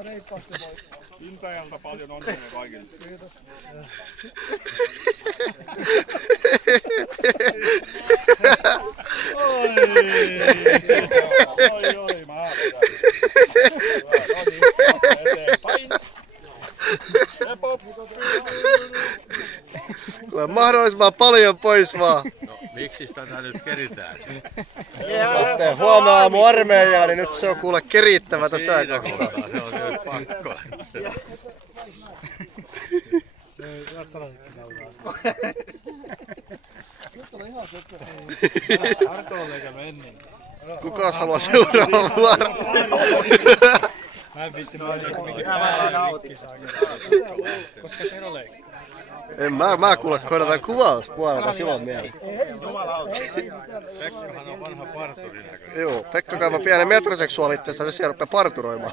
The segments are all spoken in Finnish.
ihan reippaasti voittaa. Intajalta paljon onnea kaikille. Kiitos. Oi, Kyllä mahdollisimman paljon pois vaan. No, miksi tätä nyt keritään? Otte huomenna aamu armeijaa, niin nyt se on kuule kerittävä tässä kohtaa. Se on nyt pakko. Kukas haluaa seuraavan vuoron? Mä en viitti koska Tero leikkaa. En mä kuule kohdataan kuvauspuolelta silloin mieleen. Pekkahan on vanha parturin näköinen. Joo, Pekka kaivaa pienen metroseksuaalitteessa, se siellä rupeaa parturoimaan.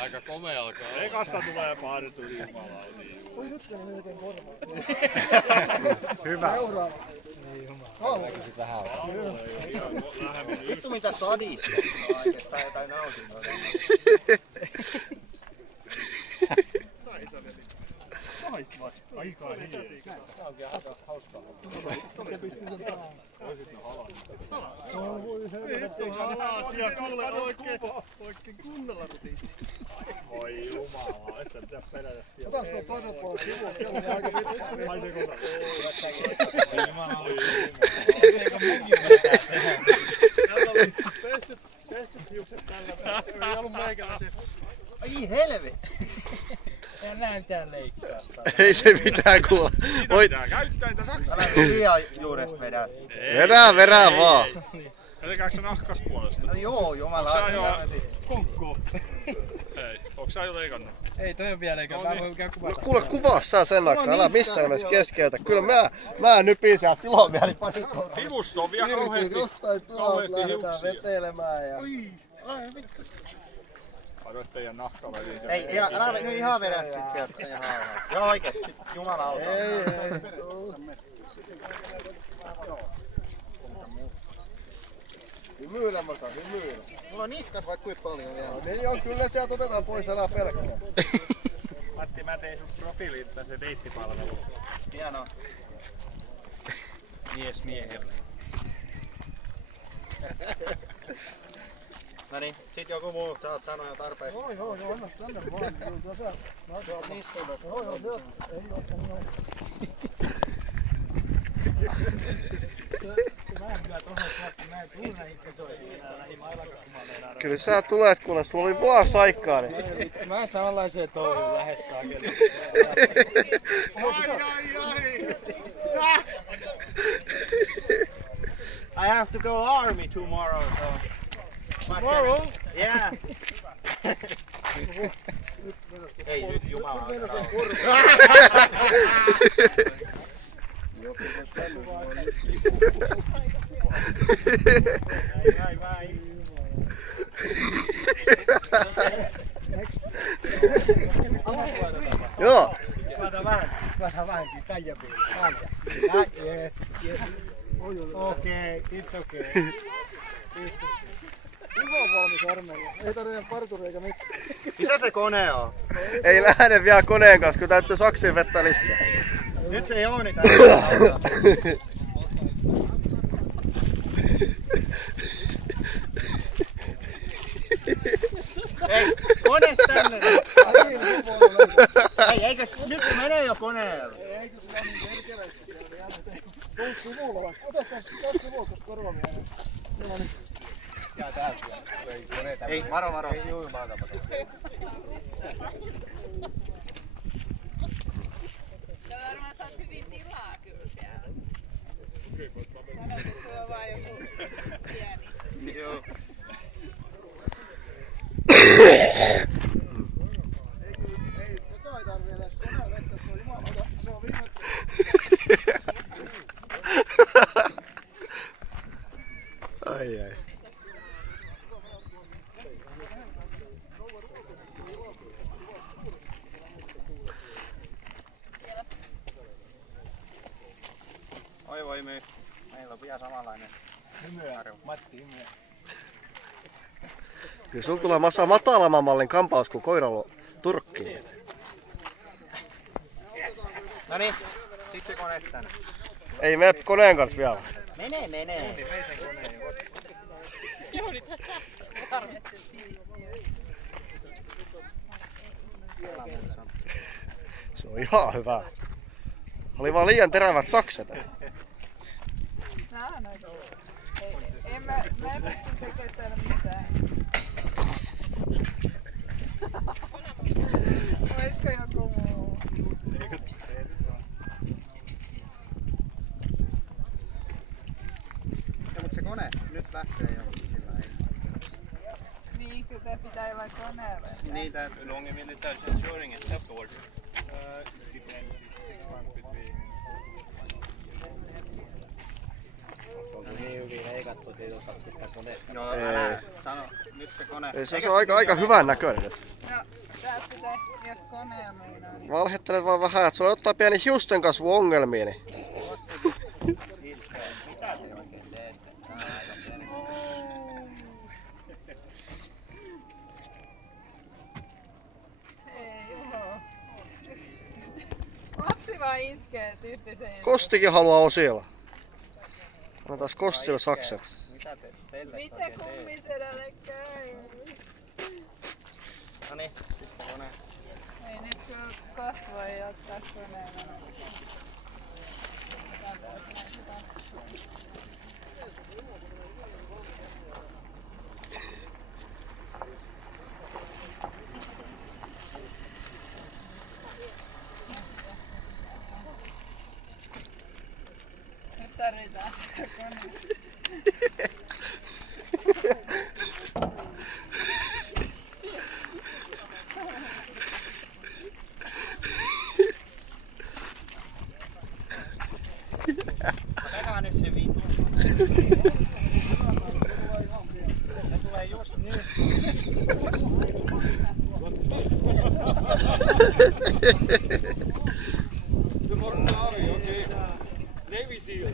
Aika komea alkaa olla. Ekasta tulee parturi, jumalauta. Hyvä. Vittu mitä sadista. Oikeastaan jotain nautintoa. Sait vai? Aikaa hiili. Tää onkin aika hauskaa. Vittu halasia, kuule oikein kunnolla rutisti. Oi jumala, että pitäis pelätä siellä. Otas tuon toisen puolen sivuun, siellä on aika vittu. Ai se kuule. Eikö munkin pitää tehdä? Pestit hiukset tällä. Ei ollut meikäläisiä. Ai helvetti. Ja näin tää leikkaa. Ei se mitään kuule. Oi. Pitää käyttää niitä saksia. Älä liian juuresta vedä. Vedää vaan. Elikääkö se nahkas puolesta? No joo, jumala. Onks sä jo... Konkku. Ei, onks sä jo leikannut? Ei toi on vielä, eikä mä voin käydä No kuvata. kuule kuvaa saa sen aikaa, älä missään nimessä keskeytä. Kyllä mä nypin sieltä ilomieli panikkoon. Sivusto on vielä kauheesti Lähdetään vetelemään ja... Kato teidän nahkaväliin. Ei, älä nyt ihan vedä sit sieltä. Joo oikeesti, sit jumalauta. Ei. Hymyillä mä saan, hymyillä. Mulla on niskas vaikka kuinka paljon vielä. No niin on, kyllä sieltä otetaan pois, älä pelkää. Matti, mä tein sun profiiliin se deittipalvelu. Hienoa. Mies miehelle. Noniin, sit joku muu, sä oot sanonut jo tarpeeksi. Joo, annas tänne vaan. Kyllä sä. Sä oot niskalla. Joo, se on. Ei oo. Kyllä sä tulet, kuule, sulla oli vaan saikkaa. Niin. Mä samanlaiseen touhuun lähes saakeli. I have to go army tomorrow, so... Tomorrow? Yeah. Ei nyt jumala. Joo. Vähän siitä Päijäpiin. Yes. Okei, it's okay. Ivo on valmis armeija. Ei tarvitse parturi eikä mitään. Missä se kone on? Ei lähde vielä koneen kanssa, kun täytyy saksin vettä lisää. Nyt se ei oo niitä. Ei, kone tänne! Ei, eikö nyt se menee jo koneella? Eikö se ole niin kerkeleistä siellä vielä? Tuu sivulla vaikka. Ota tässä sivulla tuossa korvavienen. No niin. Jää täältä. Ei, varo. Täällä varmaan saat hyvin tilaa kyllä siellä. Kato, kun on vaan joku pieni. Joo. Ei, tota ei tarvii edes koneen vettä, se on jumalauta. Se on viime... Ai. myy. Meillä on vielä samanlainen. Matti hymyä. Kyllä sulla tulee Masa matalamman mallin kampaus kuin koiralla turkkiin. Noniin, sit se kone tänne. Ei mene koneen kanssa vielä. Menee. Jouni tässä tarvitsen siistiä. Se on ihan hyvä. Oli vaan liian terävät sakset. Nää on aika. Ei, mä en pysty tekemään täällä mitään. Oisko joku muu? Ja, mut se kone nyt lähtee jo. Sillä ei. Niin, kyllä tää pitää jo vaikka koneelle. Niin tää Hur lång är militärtjänstgöringen? Ett år? Niin hyvin leikattu, että ei osattu sitä konetta. Joo, älä sano. Nyt se kone. Se on aika hyvän näköinen nyt. No, tää pitää, jos konea meinaa, niin... Valhettelet vaan vähän, että sulla ottaa pieni hiusten kasvu ongelmia. Niin. Mitä te oikein teette? Ei oo. Lapsi vaan iskee tyyppisen. Kostikin haluaa osilla. Annetaan Kostille sakset. Mitä te teille Mitä oikein teette? kummisedälle käy? Noniin, sit se kone. Ei nyt kyllä kohta voi ottaa koneella. Nyt tarvitaan sitä koneella. Otetaan nyt se vitu. Se tulee just nyt. Du måste ha det, okej? Revisio.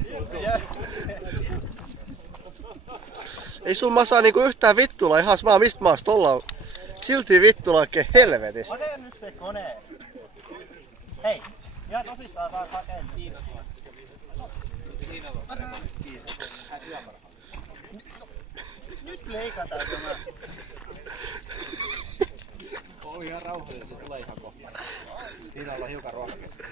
Ei sun Masa niinku yhtään vittula, ihan sama mistä maasta ollaan. Silti vittula oikein helvetistä. Ota nyt se kone. Hei, ihan tosissaan saat hakea. Kiitos. Nyt leikataan tämä. On ihan rauhallinen, se tulee ihan kohta. Siinä ollaan hiukan rohkeasti.